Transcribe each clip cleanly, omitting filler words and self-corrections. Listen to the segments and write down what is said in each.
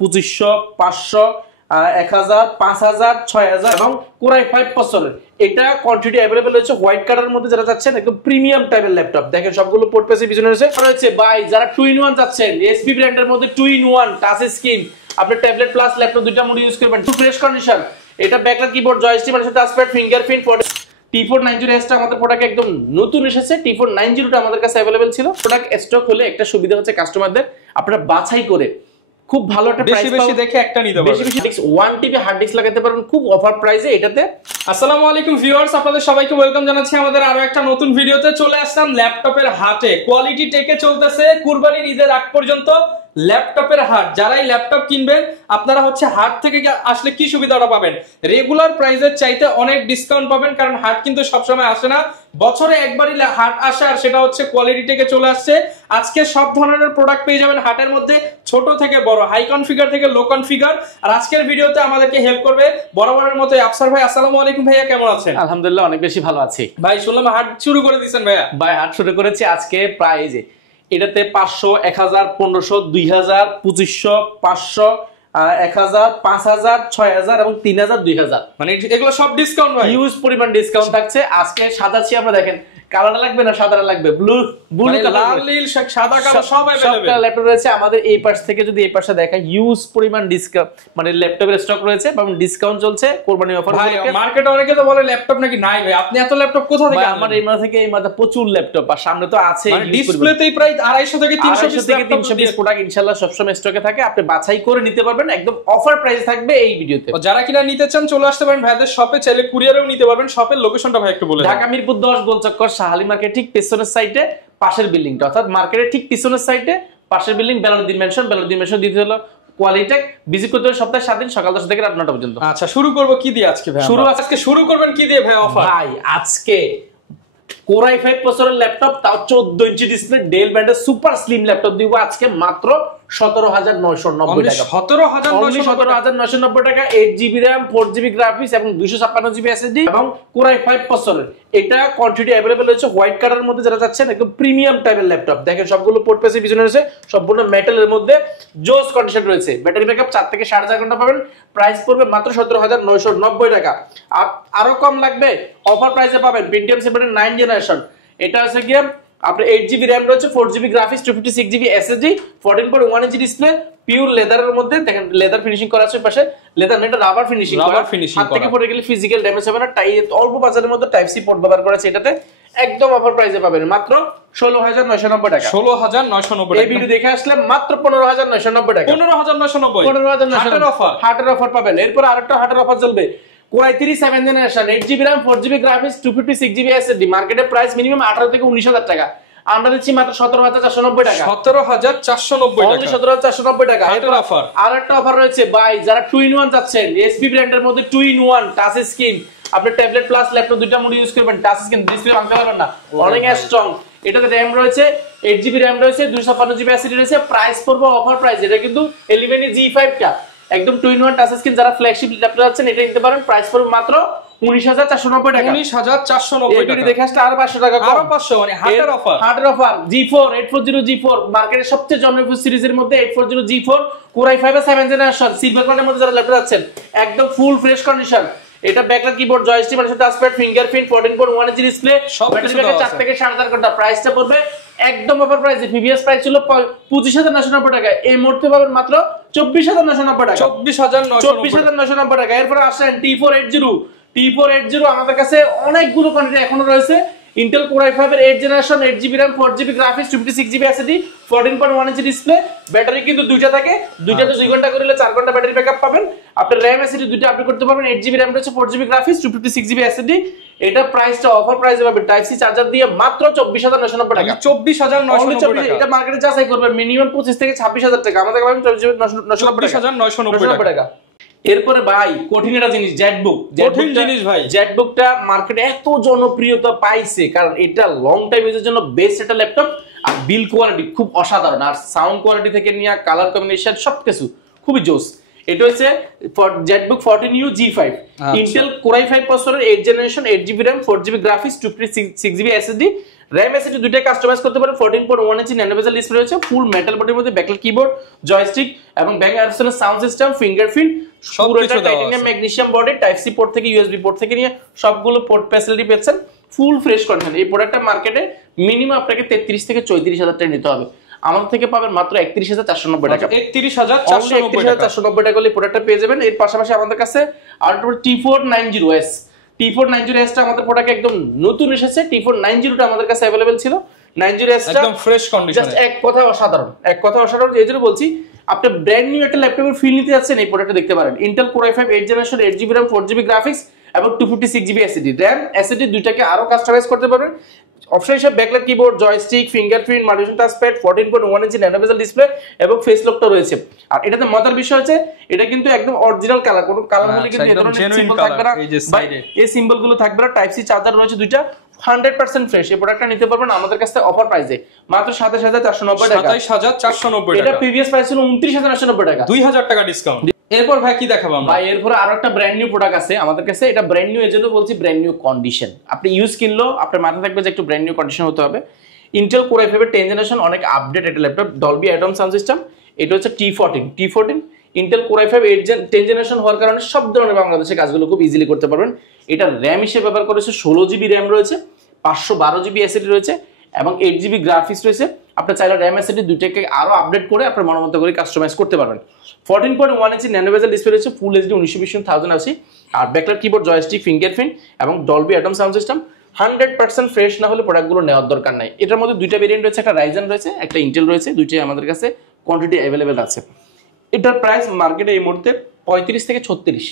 2500 500 1000 5000 6000 এবং কোরাই 5 প্রসেসরের এটা কোয়ান্টিটি अवेलेबल রয়েছে হোয়াইট কালারের মধ্যে যারা যাচ্ছেন একদম প্রিমিয়াম টাইপের ল্যাপটপ দেখেন সবগুলো পোর্ট পেসে পিছনে রয়েছে ভাই যারা 2 in 1 যাচ্ছেন এসপি ব্র্যান্ডের মধ্যে 2 in 1 টাচ স্ক্রিন আপনি ট্যাবলেট প্লাস ল্যাপটপ দুইটা মোড ইউজ করবেন টু ফ্রেশ কন্ডিশন এটা ব্যাকলাইট কিবোর্ড জয়স্টিক মানে টাচপ্যাড ফিঙ্গারপ্রিন্ট T490S টা আমাদের প্রোডাক্ট একদম নতুন এসেছে T490 টা আমাদের কাছে अवेलेबल ছিল প্রোডাক্ট স্টক হলে একটা সুবিধা হচ্ছে কাস্টমারদের আপনারা বাছাই করে খুব ভালো একটা প্রাইস বেশি দেখে একটা নিতে পারবেন বেশি 1 টিবি হার্ড ডিস্ক লাগাতে পারবেন খুব অফার প্রাইসে এটাতে আসসালামু আলাইকুম ভিউয়ার্স আপনাদের সবাইকে ওয়েলকাম জানাচ্ছি আমাদের আরো একটা নতুন ভিডিওতে চলে আসলাম ল্যাপটপের হাটে কোয়ালিটি টেকে চলতেছে কুরবানির ঈদের আগ পর্যন্ত ল্যাপটপের হাট যারাই ল্যাপটপ কিনবেন আপনারা হচ্ছে হাট থেকে আসলে কি সুবিধাটা পাবেন রেগুলার প্রাইসের চাইতে অনেক ডিসকাউন্ট পাবেন কারণ হাট কিন্তু সব সময় আসে না বছরে একবারই হাট আসে আর সেটা হচ্ছে কোয়ালিটি থেকে চলে আসছে আজকে সব ধরনের প্রোডাক্ট পেয়ে যাবেন হাটের মধ্যে ছোট থেকে বড় হাই কনফিগার থেকে লো কনফিগার আর আজকের ভিডিওতে আমাদেরকে হেল্প করবে বরাবরের মতো আফসার ভাই আসসালামু আলাইকুম ভাইয়া কেমন আছেন আলহামদুলিল্লাহ অনেক বেশি ভালো আছি ভাই শুনলাম হাট শুরু করে দিয়েছেন ভাই হাট শুরু করেছি আজকে প্রাইজে এটাতে 500 1000 1500 2000 2500 500 1000 5000 6000 এবং 3000 2000 মানে এগুলো সব ডিসকাউন্ট ভাই হিউজ পরিমাণ ডিসকাউন্ট থাকছে আজকে সাজাচ্ছি আমরা দেখেন কালারটা লাগবে না সাদাটা লাগবে ব্লু কালার লাল নীল সাদা কালো সব अवेलेबल সবটা ল্যাপটপ রয়েছে আমাদের এই পাশ থেকে যদি এই পাশে দেখা হিউজ পরিমাণ ডিসকাউন্ট মানে ল্যাপটপের স্টক রয়েছে এবং ডিসকাউন্ট চলছে কোরবানি অফার ভাই মার্কেটে অনেকে তো বলে ল্যাপটপ নাকি নাই ভাই আপনি এত ল্যাপটপ কোথা থেকে আমার এই মাথা থেকে এই মাথা প্রচুর ল্যাপটপ আর সামনে তো আছে মানে ডিসপ্লেতেই প্রায় 250 থেকে 300 পিস প্রোডাক্ট ইনশাআল্লাহ সব সময় স্টকে থাকে আপনি বাছাই করে নিতে পারবেন একদম অফার প্রাইস থাকবে এই ভিডিওতে যারা কিনা নিতে চান চলে আসতে পারেন ভাইদের শপে চাইলে কুরিয়ারেও নিতে পারবেন শপের লোকেশনটা ভাই একটু বলে ঢাকা মিরপুর 10 গোলচক্কর শাহালি মার্কেট ঠিক পেছনের সাইডে পাশের বিল্ডিংটা অর্থাৎ মার্কেটের ঠিক পিছনের সাইডে পাশের বিল্ডিং বেলালউদ্দিন মেনশন দিতে হলো কোয়ালিটেক ভিজিট করতে হবে সপ্তাহে 7 দিন সকাল 10 থেকে রাত 9টা পর্যন্ত আচ্ছা শুরু করব কি দিয়ে আজকে ভাই আজকে শুরু করবেন কি দিয়ে ভাই অফার ভাই আজকে কোরাই 5 প্রসেসরের ল্যাপটপ তাও 14 ইঞ্চি ডিসপ্লে ডেল ব্র্যান্ডের সুপার স্লিম ল্যাপটপ দিব আজকে মাত্র 17990 টাকা 17990 টাকা 8GB RAM 4GB গ্রাফিক্স এবং 256GB SSD এবং কোরাই 5 প্রসেসরের এটা কোয়ান্টিটি अवेलेबल রয়েছে হোয়াইট কালারের মধ্যে যারা যাচ্ছেন একদম প্রিমিয়াম টাইপের ল্যাপটপ দেখেন সবগুলো পোর্ট পেসে পিছনে রয়েছে সম্পূর্ণ মেটালের মধ্যে জোস কন্ডিশন রয়েছে ব্যাটারি ব্যাকআপ 4 থেকে 4.5 ঘন্টা পাবেন প্রাইস পড়বে মাত্র 17990 টাকা আরো কম লাগবে অফার প্রাইসে পাবেন Pentium 7 9 জেনারেশন এটা হচ্ছে কি আপনার 8GB RAM রয়েছে 4GB graphics 256GB SSD 14.1 inch display pure লেদারের মধ্যে দেখেন লেদার ফিনিশিং করা আছে পাশে লেদার না রাবার ফিনিশিং হাত থেকে পড়ে গেলে ফিজিক্যাল ড্যামেজ হবে না অল্প বাজারের মধ্যে টাইপ সি পোর্ট ব্যবহার করা আছে এটাতে একদম অফার প্রাইসে পাবেন মাত্র 16990 টাকা 16990 টাকা এই ভিডিও দেখে আসলে মাত্র 15990 টাকা 15990 হাটের অফার পাবেন এরপর আরেকটা হাটের অফার চলবে core i 3 7 generation 8GB RAM 4GB graphics 256GB SSD মার্কেটে প্রাইস মিনিমাম 18 থেকে 19000 টাকা আমরা দিচ্ছি মাত্র 17490 টাকা 17490 টাকা 17490 টাকা হাটের অফার আরেকটা অফার রয়েছে ভাই যারা 2 in 1 যাচ্ছেন এসপি ব্র্যান্ডের মধ্যে 2 in 1 টাচ স্ক্রিন আপনি ট্যাবলেট প্লাস ল্যাপটপ দুইটা মোড ইউজ করবেন টাচ স্ক্রিন ডিসপ্লে ভাঙতে পারবেন না অনেক স্ট্রং এটাতে RAM রয়েছে 8GB RAM রয়েছে 256GB SSD রয়েছে প্রাইস পড়বে অফার প্রাইস এটা কিন্তু 11 G5 টা একদম 2 in 1 টাচ স্ক্রিন যারা ফ্ল্যাগশিপ ল্যাপটপ যাচ্ছেন এটা নিতে পারেন প্রাইস পড়বে মাত্র 19490 টাকা 19490 টাকা দেখে আসলে আরো 500 টাকা আরো 500 মানে হাটের অফার G4 840G4 মার্কেটের সবচেয়ে জনপ্রিয় সিরিজের মধ্যে 840G4 কোরাই 5 7 জেনারেশন সিলভার কালারের মধ্যে যারা ল্যাপটপ যাচ্ছেন একদম ফুল ফ্রেশ কন্ডিশন এটা ব্যাকলাইট কিবোর্ড জয়স্টিক মানে touchpad fingerprint 14.1 inch display battery backup 4 থেকে 4.5 ঘন্টা প্রাইসটা পড়বে একদম অফার প্রাইসে প্রিভিয়াস প্রাইস ছিল 25990 টাকা এই মুহূর্তে পাবেন মাত্র 24990 টাকা 24990 টাকা এরপর আসেন T480 আমাদের কাছে অনেকগুলো কোয়ান্টিটি এখনো রয়েছে Intel Core i5 এর 8 generation 8GB RAM 4GB graphics 256GB SSD 14.1 inch display battery কিন্তু দুইটা থাকে দুইটাতে 2 ঘন্টা করে 4 ঘন্টা ব্যাটারি ব্যাকআপ পাবেন আপনি RAM SSD দুইটা আপডেট করতে পারবেন 8GB RAM রয়েছে 4GB গ্রাফিক্স 256GB SSD এটা প্রাইসটা অফার প্রাইসে পাবেন টাইপ সি চার্জার দিয়ে মাত্র 24990 টাকা 24990 টাকা এটা মার্কেটে যাচাই করবেন মিনিমাম 25 থেকে 26000 টাকা আমাদের পাবেন 24990 টাকা এরপরে ভাই কঠিন একটা জিনিস কঠিন জিনিস ভাই জেটবুকটা মার্কেটে এত জনপ্রিয়তা পাইছে কারণ এটা লং টাইম ইউজের জন্য বেস্ট একটা ল্যাপটপ আর বিল কোয়ালিটি খুব অসাধারণ আর সাউন্ড কোয়ালিটি থেকে নিয়ে কালার কম্বিনেশন সবকিছু খুবই জোস এটা হচ্ছে Jetbook 14U G5 Intel Core i5 প্রসেসরের 8 generation 8GB RAM 4GB graphics 256GB SSD RAM SSD দুইটা কাস্টমাইজ করতে পারেন 14.1 ইঞ্চি ন্যানো বেজেল ডিসপ্লে রয়েছে ফুল মেটাল বডির মধ্যে ব্যাকলাইট কিবোর্ড জয়স্টিক এবং ব্যাক অ্যাপসনের সাউন্ড সিস্টেম ফিঙ্গারপ্রিন্ট সবকিছু দেওয়া আছে titanium magnesium body type C port থেকে ইউএসবি পোর্ট থেকে নিয়ে সবগুলো পোর্ট ফ্যাসিলিটি পেয়েছেন ফুল ফ্রেশ কন্ডিশন এই প্রোডাক্টটা মার্কেটে মিনিমাম আপনাকে 33 থেকে 34 হাজার টাকা নিতে হবে আমাদের থেকে পাবেন মাত্র 31,490 টাকা 31,490 টাকা হলে প্রোডাক্টটা পেয়ে যাবেন এর পাশাপাশি আমাদের কাছে আল্ট্রা T490S T490S টা আমাদের প্রোডাক্ট একদম নতুন এসেছে T490 টা আমাদের কাছে अवेलेबल ছিল 90S টা একদম ফ্রেশ কন্ডিশনে জাস্ট এক কথা অসাধারণ এই জন্য বলছি আপনি ব্র্যান্ড নিউ একটা ল্যাপটপের ফিল নিতে যাচ্ছেন এই প্রোডাক্টটা দেখতে পারেন Intel Core i5 8th generation 8GB RAM 4GB graphics এবং 256GB SSD RAM SSD দুইটাকে আরো কাস্টমাইজ করতে পারবেন অপশন হিসেবে backlight keyboard joystick fingerprint multimedia touchpad 14.1 inch nano bezel display এবং ফেস লকটা রয়েছে আর এটাতে মজার বিষয় হচ্ছে এটা কিন্তু একদম অরিজিনাল কালার কোনো কালার হলে কিন্তু এই ধরনের সিম্বল থাকবে না এই সিম্বলগুলো থাকবে না টাইপ সি চার্জার রয়েছে দুইটা 100% ফ্রেশ এই প্রোডাক্টটা নিতে পারবেন আমাদের কাছে অফার প্রাইসে মাত্র 27490 টাকা 27490 টাকা এটা প্রিভিয়াস প্রাইস ছিল 29990 টাকা 2000 টাকা ডিসকাউন্ট এরপর ভাই কি দেখাবো আমরা ভাই এরপর আরো একটা ব্র্যান্ড নিউ প্রোডাক্ট আছে আমাদের কাছে এটা ব্র্যান্ড নিউ এজন্য বলছি ব্র্যান্ড নিউ কন্ডিশন আপনি ইউজ কিনলো আপনার মাথায় থাকবে যে একটু ব্র্যান্ড নিউ কন্ডিশন হতে হবে Intel Core i5 এর 10th জেনারেশন অনেক আপডেট এটা laptop Dolby Atmos sound system এটা হচ্ছে T14 Intel Core i5 10th generation হওয়ার কারণে সব ধরনের বাংলাদেশে কাজগুলো খুব ইজিলি করতে পারবেন এটা RAM হিসেবে ব্যবহার করেছে 16GB RAM রয়েছে 512GB SSD রয়েছে এবং 8GB গ্রাফিক্স রয়েছে আপনি চাইলে RAM SSD দুইটাকে আরো আপডেট করে আপনার মনমতো করে কাস্টমাইজ করতে পারবেন 14.1 ইঞ্চি ন্যানো বেজেল ডিসপ্লে রয়েছে ফুল HD 1920 আর ব্যাকলাইট কিবোর্ড জয়স্টিক ফিঙ্গারপ্রিন্ট এবং Dolby Atmos sound system 100% fresh না হলে প্রোডাক্টগুলো নেওয়ার দরকার নাই এটার মধ্যে দুইটা ভেরিয়েন্ট রয়েছে একটা Ryzen রয়েছে একটা Intel রয়েছে দুইটাই আমাদের কাছে কোয়ান্টিটি अवेलेबल আছে এটার প্রাইস মার্কেটে এই মুহূর্তে 35 থেকে 36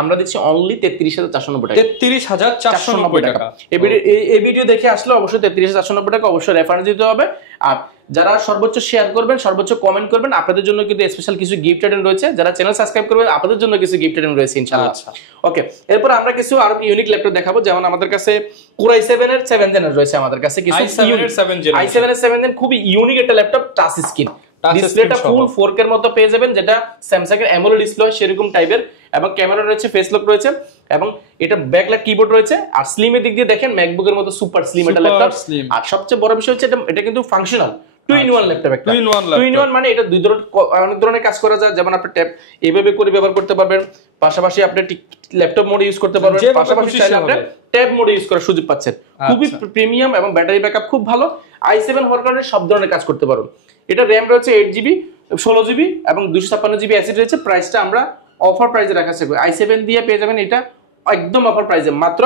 আমরা দিচ্ছি অনলি 33,490 টাকা 33,490 টাকা এই ভিডিও দেখে আসলে অবশ্যই 33,490 টাকা অবশ্যই রেফারেন্স দিতে হবে আর যারা সর্বোচ্চ শেয়ার করবেন সর্বোচ্চ কমেন্ট করবেন আপনাদের জন্য কিন্তু স্পেশাল কিছু গিফট আইটেম রয়েছে যারা চ্যানেল সাবস্ক্রাইব করবেন আপনাদের জন্য কিছু গিফট আইটেম রয়েছে ইনশাআল্লাহ আচ্ছা ওকে এরপর আমরা কিছু আরো ইউনিক ল্যাপটপ দেখাবো যেমন আমাদের কাছে Core i7 এর 7th জেনারেশন রয়েছে আমাদের কাছে কিছু i7 এর 7th জেন খুবই ইউনিক একটা ল্যাপটপ টাচ স্ক্রিন ডিসপ্লেটা ফুল 4K এর মতো পেয়ে যাবেন যেটা স্যামসাং এর AMOLED ডিসপ্লে সেরকম টাইপের এবং ক্যামেরা রয়েছে ফেস লক রয়েছে এবং এটা ব্যাকলাইট কিবোর্ড রয়েছে আর স্লিমের দিক দিয়ে দেখেন ম্যাকবুকের মতো সুপার স্লিম একটা ল্যাপটপ আর সবচেয়ে বড় বিষয় হচ্ছে এটা কিন্তু ফাংশনাল 2-in-1 ল্যাপটপ একটা 2-in-1 মানে এটা দুই ধরনের অনেক ধরনের কাজ করা যায় যেমন আপনি ট্যাব এইভাবে করে ব্যবহার করতে পারবেন পাশাপাশি আপনি ল্যাপটপ মোড ইউজ করতে পারবেন পাশাপাশি চাইলে আপনি ট্যাব মোড ইউজ করার সুযোগ পাচ্ছেন খুবই প্রিমিয়াম এবং ব্যাটারি ব্যাকআপ খুব ভালো i7 হওয়ার কারণে সব ধরনের কাজ করতে পারবেন এটা RAM রয়েছে 8GB 16GB এবং 256GB SSD রয়েছে প্রাইসটা আমরা অফার প্রাইসে রাখা আছে i7 দিয়ে পেয়ে যাবেন এটা একদম অফার প্রাইসে মাত্র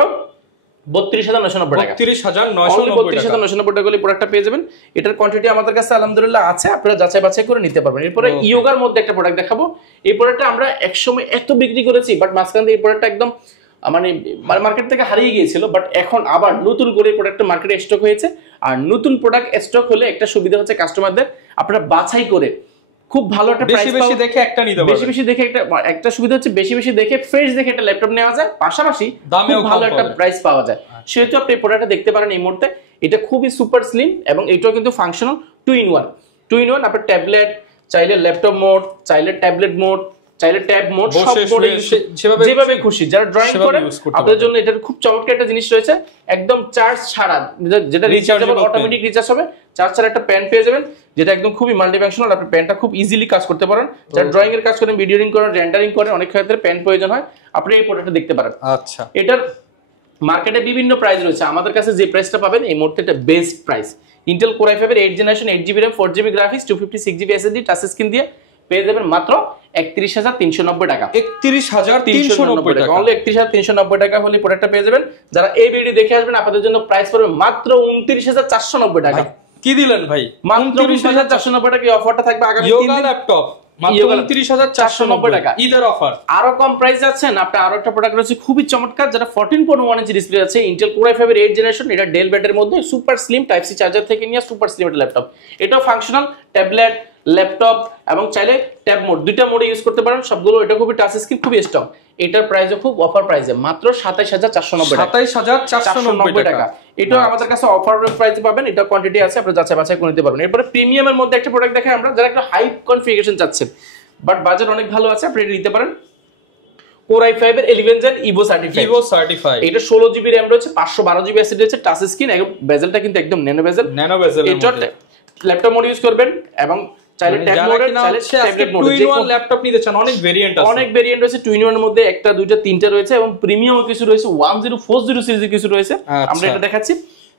32,990 টাকা 32,990 টাকা হলে প্রোডাক্টটা পেয়ে যাবেন এটার কোয়ান্টিটি আমাদের কাছে আলহামদুলিল্লাহ আছে আপনারা যাচাই বাছাই করে নিতে পারবেন এরপরে ইয়োগার মধ্যে একটা প্রোডাক্ট দেখাবো এই প্রোডাক্টটা আমরা একসময় এত বিক্রি করেছি বাট মাঝখান দিয়ে এই প্রোডাক্টটা একদম মানে মার্কেট থেকে হারিয়ে গিয়েছিল বাট এখন আবার নতুন করে প্রোডাক্টটা মার্কেটে স্টক হয়েছে আর নতুন প্রোডাক্ট স্টক হলে একটা সুবিধা হচ্ছে কাস্টমারদের আপনারা বাছাই করে খুব ভালো একটা প্রাইস বেশি দেখে একটা নিতে পারবেন বেশি দেখে একটা সুবিধা হচ্ছে বেশি দেখে ফ্রেশ দেখে একটা ল্যাপটপ নেওয়া যায় পাশাপাশি দামেও ভালো একটা প্রাইস পাওয়া যায় সেহেতু আপনি প্রোডাক্টটা দেখতে পারেন এই মুহূর্তে এটা খুবই সুপার স্লিম এবং এটাও কিন্তু ফাংশনাল 2-in-1 আপনার ট্যাবলেট চাইলে ল্যাপটপ মোড চাইলে ট্যাবলেট মোড চাইলে ট্যাব মোড সব মোডে যেভাবে খুশি যারা ড্রয়িং করে আপনাদের জন্য এটা খুব চমৎকার একটা জিনিস রয়েছে একদম চার্জ ছাড়া যেটা রিচার্জেবল অটোমেটিক রিচার্জ হবে চার্জ ছাড়া একটা পেন পেয়ে যাবেন যেটা একদম খুবই মাল্টিফাংশনাল আপনি পেনটা খুব ইজিলি কাজ করতে পারেন যারা ড্রয়িং এর কাজ করেন ভিডিও এডিটিং করেন রেন্ডারিং করেন অনেক ক্ষেত্রে পেন প্রয়োজন হয় আপনি এই প্রোডাক্টটা দেখতে পারেন আচ্ছা এটার মার্কেটে বিভিন্ন প্রাইস রয়েছে আমাদের কাছে যে প্রাইসটা পাবেন এই মুহূর্তে এটা best price Intel Core i5 এর 8th generation 8GB RAM 4GB graphics 256GB SSD touch screen দিয়ে পেয়ে যাবেন মাত্র 31,390 টাকা 31,390 টাকা অনলি 31,390 টাকা হলে প্রোডাক্টটা পেয়ে যাবেন যারা এই ভিডিও দেখে আসবেন আপনাদের জন্য প্রাইস পড়বে মাত্র 29,490 টাকা কি দিলেন ভাই মাত্র 29,490 টাকা এই অফারটা থাকবে আগামী 3 দিন ল্যাপটপ মাত্র 29,490 টাকা ঈদের অফার আরো কম প্রাইস যাচ্ছেন আপনি আরো একটা প্রোডাক্ট রয়েছে খুবই চমৎকার যেটা 14.1 ইঞ্চি ডিসপ্লে আছে Intel Core i5 এর 8th জেনারেশন এটা ডেল ব্যাটারির মধ্যে super slim type C charger থেকে নিয়ে সুপার স্লিম একটা ল্যাপটপ এটাও ফাংশনাল ট্যাবলেট ল্যাপটপ এবং চাইলে ট্যাব মোড দুইটা মোডে ইউজ করতে পারেন সবগুলো এটা খুবই টাচ স্ক্রিন খুবই স্ট্রং এটার প্রাইসও খুব অফার প্রাইসে মাত্র 27,490 টাকা এটা আমাদের কাছে অফার প্রাইসে পাবেন এটা কোয়ান্টিটি আছে আপনি যাচাই বাছাই করে নিতে পারবেন এরপরে প্রিমিয়ামের মধ্যে একটা প্রোডাক্ট দেখাই আমরা যারা একটা হাই কনফিগারেশন চাচ্ছেন বাট বাজেট অনেক ভালো আছে আপনি এটা নিতে পারেন Core i5 এর 11 Gen Evo সার্টিফাইড। এটা 16 জিবি RAM রয়েছে, 512 জিবি SSD রয়েছে, টাচ স্ক্রিন, এবং বেজেলটা কিন্তু একদম ন্যানো বেজেল। এটা ল্যাপটপ মোড ইউজ করবেন এবং চাইলে ট্যাব মোডে, চাইলে ট্যাবলেট মোডে, যে কোন ল্যাপটপ নিতে চান অনেক ভেরিয়েন্ট আছে, অনেক ভেরিয়েন্ট রয়েছে। 2 in 1 এর মধ্যে একটা, দুইটা, তিনটা রয়েছে, এবং প্রিমিয়াম কিছু রয়েছে, 1040 সিরিজের কিছু রয়েছে। আমরা এটা দেখাচ্ছি।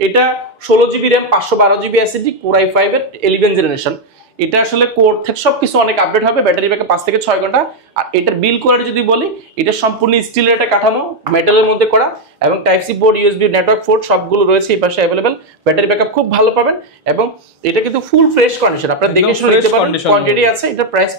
এটা 16 GB RAM, 512 GB SSD, Core i5 এর 11 জেনারেশন। এটা আসলে কোর থেকে সবকিছু অনেক আপডেট হবে, ব্যাটারি ব্যাকআপ 5 থেকে 6 ঘন্টা। আর এটার বিল কোয়ালিটি যদি বলি, এটা সম্পূর্ণ স্টিলের একটা কাঠামো, মেটালের মধ্যে করা, এবং type C port, USB network port সবগুলো রয়েছে এই পাশে अवेलेबल। ব্যাটারি ব্যাকআপ খুব ভালো পাবেন, এবং এটা কিন্তু ফুল ফ্রেশ কন্ডিশন, আপনারা দেখে শুনে নিতে পারেন। কোয়ান্টিটি আছে। এটা প্রাইস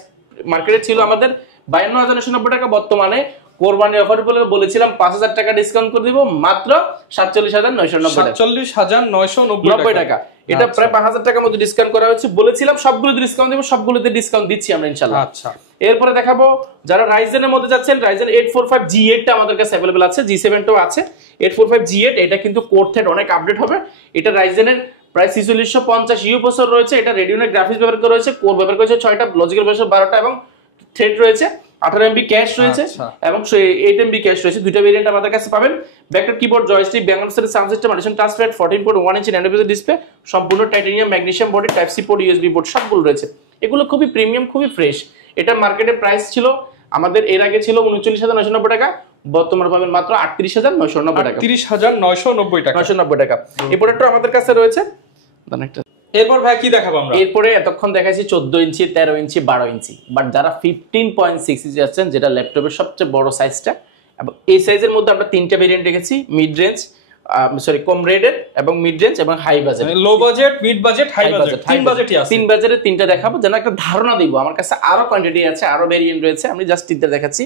মার্কেটে ছিল আমাদের 52,990 টাকা, বর্তমানে কোরবানি অফার বলে বলেছিলাম 5,000 টাকা ডিসকাউন্ট করে দিব, মাত্র 47,990 টাকা। এটা প্রায় 5,000 টাকার মতো ডিসকাউন্ট করা হয়েছে। বলেছিলাম সবগুলোতে ডিসকাউন্ট দেব, সবগুলোতে ডিসকাউন্ট দিচ্ছি আমরা ইনশাআল্লাহ। আচ্ছা, এরপরে দেখাবো যারা রাইজেনের মধ্যে যাচ্ছেন, রাইজেন 845 G8 টা আমাদের কাছে अवेलेबल আছে, G7 টাও আছে। 845 G8 এটা কিন্তু কোর থ্রেড অনেক আপডেট হবে। এটা রাইজেনের প্রায় 4650 ইউ প্রসেসর রয়েছে। এটা রেডিওনের গ্রাফিক্স ব্যবহার করা হয়েছে, কোর ব্যবহার করেছে 6টা, লজিক্যাল প্রসেসর 12টা, এবং থ্রেড রয়েছে 18 MB ক্যাশ রয়েছে, এবং 8 MB ক্যাশ রয়েছে। দুইটা ভেরিয়েন্ট আমাদের কাছে পাবেন। Backlight keyboard, joystick, Bangalore sound system, addition touch pad, 14.1 inch nano bezel display, সম্পূর্ণ titanium magnesium body, type C port, USB port সবগুলো রয়েছে। এগুলো খুবই প্রিমিয়াম, খুবই ফ্রেশ। এটা মার্কেটে প্রাইস ছিল আমাদের এর আগে ছিল 39,990 টাকা, বর্তমানে পাবেন মাত্র 38,990 টাকা। 38,990 টাকা। এই প্রোডাক্টটা আমাদের কাছে রয়েছে। এরপর ভাই কি দেখাবো আমরা? এরপরে এতক্ষণ দেখাইছি 14 ইঞ্চি, 13 ইঞ্চি, 12 ইঞ্চি, বাট যারা 15.6 ইঞ্চি আছেন, যেটা ল্যাপটপের সবচেয়ে বড় সাইজটা, এবং এই সাইজের মধ্যে আমরা তিনটা ভেরিয়েন্ট রেখেছি, মিড রেঞ্জ, কম রেটের, এবং মিড রেঞ্জ, এবং high budget. Low budget, mid budget, high budget, তিন বাজেটই আছে। তিন বাজেটের তিনটা দেখাবো, যেন একটা ধারণা দিব। আমার কাছে আরো কোয়ান্টিটি আছে, আরো ভেরিয়েন্ট রয়েছে, আমি জাস্ট তিনটা দেখাচ্ছি।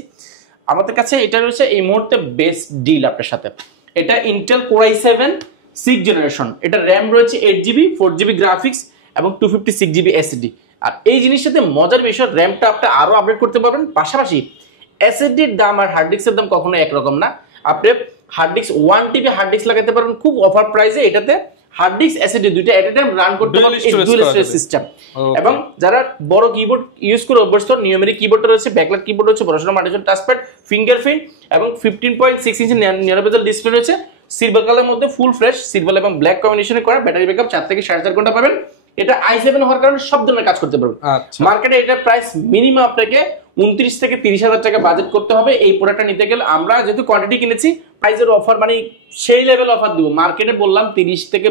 আমাদের কাছে এটা রয়েছে এই মুহূর্তে বেস্ট ডিল আপনার সাথে। এটা Intel Core i7 6th generation. এটা র্যাম রয়েছে 8GB, 4GB গ্রাফিক্স, এবং 256GB SSD। আর এই জিনিসটাতে মজার বিষয়, র্যামটা আপনি আরো আপডেট করতে পারবেন, পাশাপাশি SSDর দাম আর হার্ড ডিস্কের দাম কখনো একরকম না। আপনি hard disk 1TB hard disk লাগাতে পারবেন খুব অফার প্রাইসে। এটাতে হার্ড ডিস্ক SSD দুইটা এট এ টাইম রান করতে পারবেন, ডুয়াল স্টোরেজ সিস্টেম। এবং যারা বড় কিবোর্ড ইউজ করে অভ্যস্ত, নিউমেরিক কিবোর্ডটা রয়েছে, ব্যাকলাইট কিবোর্ড রয়েছে, বড় মাল্টিপল টাচপ্যাড, ফিঙ্গারপ্রিন্ট, এবং 15.6 ইঞ্চি ন্যানো বেজেল ডিসপ্লে রয়েছে। সিলভার কালারের মধ্যে ফুল ফ্রেশ সিলভার এবং ব্ল্যাক কম্বিনেশনে করা, ব্যাটারি ব্যাকআপ 4 থেকে 4.5 ঘন্টা পাবেন। এটা i7 হওয়ার কারণে সব ধরনের কাজ করতে পারবেন। মার্কেটে এটা প্রাইস মিনিমাম আপনাকে 29 থেকে 30,000 টাকা বাজেট করতে হবে এই প্রোডাক্টটা নিতে গেলে। আমরা যেহেতু কোয়ান্টিটি কিনেছি, প্রাইসের অফার মানে সেই লেভেল অফার দিব। মার্কেটে বললাম 30 থেকে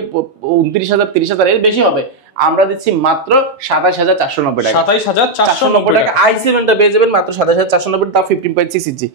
29,000, 30,000 এর বেশি হবে, আমরা দিচ্ছি মাত্র 27,490 টাকা। 27,490 টাকা i7 টা পেয়ে যাবেন মাত্র 27,490, তাও 15.6 ইঞ্চি।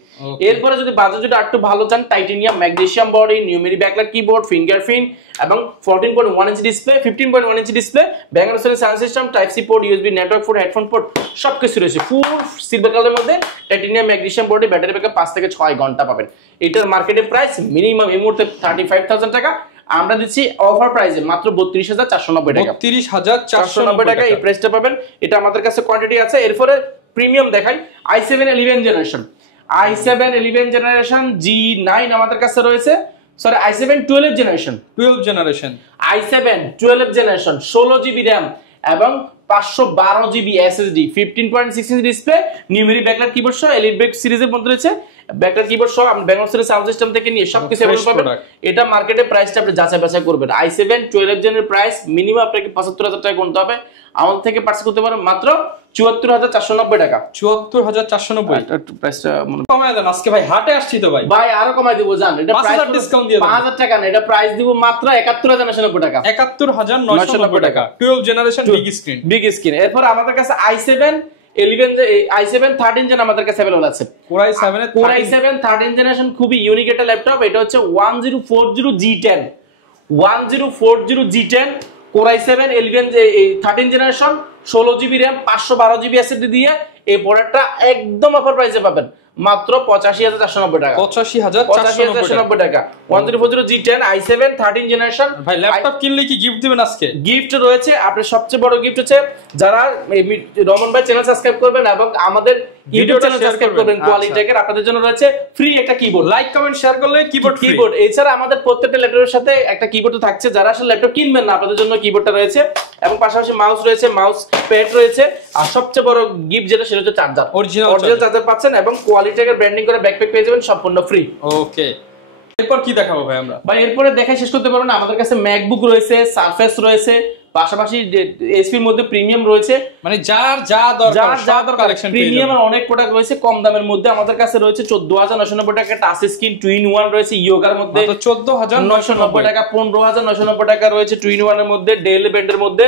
এরপরে যদি বাজেট যদি একটু ভালো চান, titanium magnesium body, numeric backlight keyboard, fingerprint, এবং 14.1 inch display, 15.1 inch display, Bangalore sound system, type C port, USB network port, headphone port সবকিছু রয়েছে। ফুল সিলভার কালারের মধ্যে titanium magnesium body, battery backup 5 থেকে 6 ঘন্টা পাবেন। এটার মার্কেটে প্রাইস মিনিমাম এই মুহূর্তে 35,000 টাকা, আমরা দিচ্ছি অফার প্রাইসে মাত্র 32,490 টাকা। 32,490 টাকা এই প্রাইসটা পাবেন। এটা আমাদের কাছে কোয়ান্টিটি আছে। এরপরে প্রিমিয়াম দেখাই, i7 11 generation. i7 11 generation G9 আমাদের কাছে রয়েছে, sorry i7 12 generation, i7 12 generation, 16GB RAM, এবং 512GB SSD, 15.6 inch display, numeric backlight keyboard সহ, এলিট ব্রেক সিরিজের মধ্যে রয়েছে, ব্যাকলাইট কিবোর্ড সহ, আপনি ব্যাঙ্গালোর সাউন্ড সিস্টেম থেকে নিয়ে সবকিছু अवेलेबल পাবেন। এটা মার্কেটে প্রাইসটা আপনি যাচাই বাছাই করবেন। i7 12 জেনের প্রাইস মিনিমাম আপনাকে 75,000 টাকা গুনতে হবে। আমাদের থেকে পারচেজ করতে পারেন মাত্র 74,490 টাকা। 74,490 প্রাইসটা কমায় দেন আজকে ভাই, হাটে আসছি তো ভাই। ভাই আরো কমাই দিব, জান এটা প্রাইস ডিসকাউন্ট দিয়ে 5,000 টাকা না, এটা প্রাইস দিব মাত্র 71,990 টাকা। 71,990 টাকা, 12 জেনারেশন বিগ স্ক্রিন। এরপর আমাদের কাছে i7 13 জেন আমাদের কাছে अवेलेबल আছে। Core i7 13 জেনারেশন খুবই ইউনিক একটা ল্যাপটপ। এটা হচ্ছে 1040G10, 1040G10 Core i7 13 generation, 16GB RAM, 512GB SSD দিয়ে এই প্রোডাক্টটা একদম অফার প্রাইসে পাবেন মাত্র 85,490 টাকা। 85,490 টাকা। 1040G10 i7 13 generation. ভাই ল্যাপটপ কিনলে কি গিফট দিবেন আজকে? গিফট রয়েছে, আপনার সবচেয়ে বড় গিফট হচ্ছে যারা রমন ভাই চ্যানেল সাবস্ক্রাইব করবেন এবং আমাদের ইউটিউব চ্যানেল সাবস্ক্রাইব করবেন কোয়ালিটি টেকের, আপনাদের জন্য রয়েছে ফ্রি একটা কিবোর্ড। লাইক কমেন্ট শেয়ার করলে কিবোর্ড। এছাড়া আমাদের প্রত্যেকটা ল্যাপটপের সাথে একটা কিবোর্ড থাকছে। যারা আসলে ল্যাপটপ কিনবেন না, আপনাদের জন্য কিবোর্ডটা রয়েছে, এবং পাশাপাশি মাউস রয়েছে। মাউস প্যাড রয়েছে, আর সবচেয়ে বড় গিফট যেটা সেটা হচ্ছে চার্জার। অরিজিনাল চার্জার পাচ্ছেন এবং কোয়ালিটির ব্র্যান্ডিং করে ব্যাকপ্যাক পেয়ে যাবেন সম্পূর্ণ ফ্রি। ওকে, এরপর কি দেখাবো ভাই আমরা? ভাই এরপরে দেখাই শেষ করতে পারবো না, আমাদের কাছে ম্যাকবুক রয়েছে, সারফেস রয়েছে, পাশাপাশি এসপির মধ্যে প্রিমিয়াম রয়েছে, মানে যার যা দরকার কালেকশন প্রিমিয়াম আর অনেক প্রোডাক্ট রয়েছে কম দামের মধ্যে। আমাদের কাছে রয়েছে 14990 টাকা টাচ স্ক্রিন 2-in-1 রয়েছে ইয়োগার মধ্যে, 14990 টাকা, 15990 টাকা রয়েছে 2-in-1 এর মধ্যে, ডেল ব্র্যান্ডের মধ্যে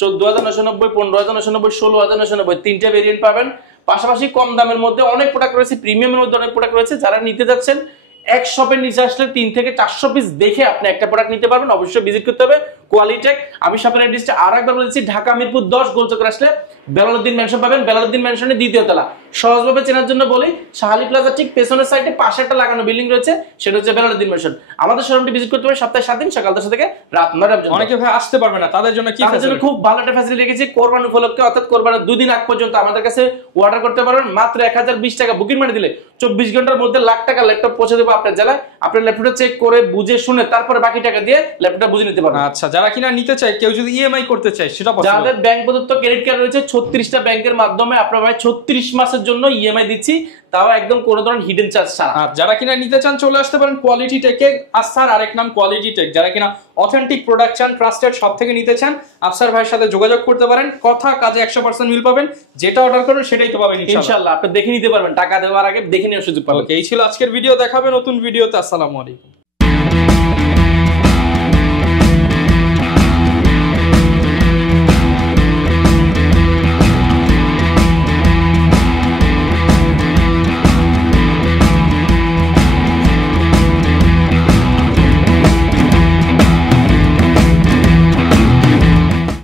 14990, 15990, 16990 তিনটা ভেরিয়েন্ট পাবেন। পাশাপাশি কম দামের মধ্যে অনেক প্রোডাক্ট রয়েছে, প্রিমিয়ামের মধ্যে অনেক প্রোডাক্ট রয়েছে। যারা নিতে যাচ্ছেন এক শপের নিচে আসলে 3 থেকে 400 পিস দেখে আপনি একটা প্রোডাক্ট নিতে পারবেন। অবশ্যই ভিজিট করতে হবে কোয়ালিটেক। আমি শপের অ্যাড্রেসটা আরেকবার বলেছি, ঢাকা মিরপুর 10 গোলচক্কর আসলে বেলালউদ্দিন মেনশন পাবেন। বেলালউদ্দিন মেনশনের দ্বিতীয় তলা। সহজভাবে চেনার জন্য বলি, শাহালি প্লাজা ঠিক পেছনের সাইডে পাশে একটা লাগানো বিল্ডিং রয়েছে, সেটা হচ্ছে বেলালউদ্দিন মেনশন। আমাদের শোরুমটি ভিজিট করতে হবে সপ্তাহে 7 দিন সকাল 10টা থেকে রাত 9টা পর্যন্ত। অনেকে ভাই আসতে পারবে না, তাদের জন্য কি ফ্যাসিলিটি? খুব ভালো একটা ফ্যাসিলিটি রেখেছি। কোরবানি উপলক্ষে অর্থাৎ কোরবানির 2 দিন আগ পর্যন্ত আমাদের কাছে অর্ডার করতে পারবেন। মাত্র 1020 টাকা বুকিং মানি দিলে 24 ঘন্টার মধ্যে লাখ টাকা ল্যাপটপ পৌঁছে দেবো আপনার জেলায়। আপনার ল্যাপটপটা চেক করে বুঝে শুনে তারপরে বাকি টাকা দিয়ে ল্যাপটপটা বুঝে নিতে পারবেন। আচ্ছা, যারা কিনা নিতে চায়, কেউ যদি ইএমআই করতে চায় সেটা পসিবল? যাদের ব্যাংক প্রদত্ত ক্রেডিট কার্ড রয়েছে 36টা ব্যাংকের মাধ্যমে আপনারা ভাই 36 মাসের জন্য ইএমআই দিচ্ছি, তাও একদম কোনো ধরনের হিডেন চার্জ ছাড়া। যারা কিনা নিতে চান চলে আসতে পারেন কোয়ালিটি টেকে। আফসার আরেক নাম কোয়ালিটি টেক। যারা কিনা অথেন্টিক প্রোডাক্ট চান, ট্রাস্টেড সব থেকে নিতে চান, আফসার ভাইয়ের সাথে যোগাযোগ করতে পারেন। কথা কাজে 100% মিল পাবেন। যেটা অর্ডার করবেন সেটাই তো পাবেন ইনশাআল্লাহ। আপনি দেখে নিতে পারবেন, টাকা দেওয়ার আগে দেখে নেওয়ার সুযোগ পাবেন। ওকে, এই ছিল আজকের ভিডিও। দেখাবে নতুন ভিডিওতে। আসসালামু আলাইকুম।